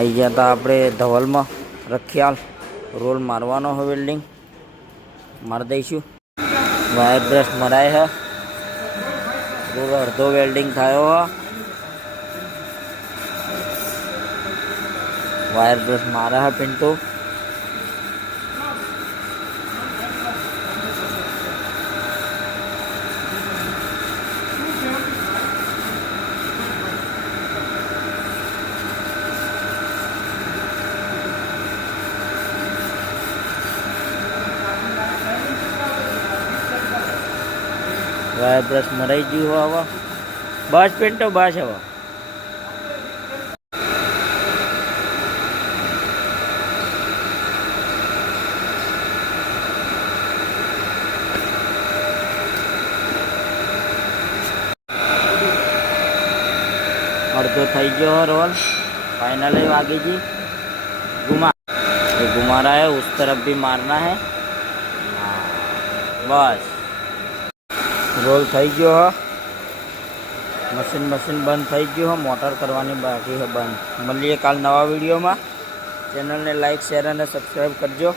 आई गया था આપણે ધવલમાં રખિયાલ રોલ મારવાનો है વેલ્ડિંગ માર દઈશું વાયર બ્રશ મરાય है રોલ અડધો વેલ્ડિંગ થયો है वायर ब्रश मारा है पिंटू वायर ब्रश मराई गई हो हवा बस पिंटू बस हवा अर्धो थी गयो रोल फाइनली वागी जी घुमा ये घुमा रहा है उस तरफ भी मारना है बस रोल थी गयो है मशीन बंद थी गयो है मोटर करवानी बाकी है बंद। मळीए काल नवा वीडियो में चैनल ने लाइक शेयर और सब्सक्राइब करजो।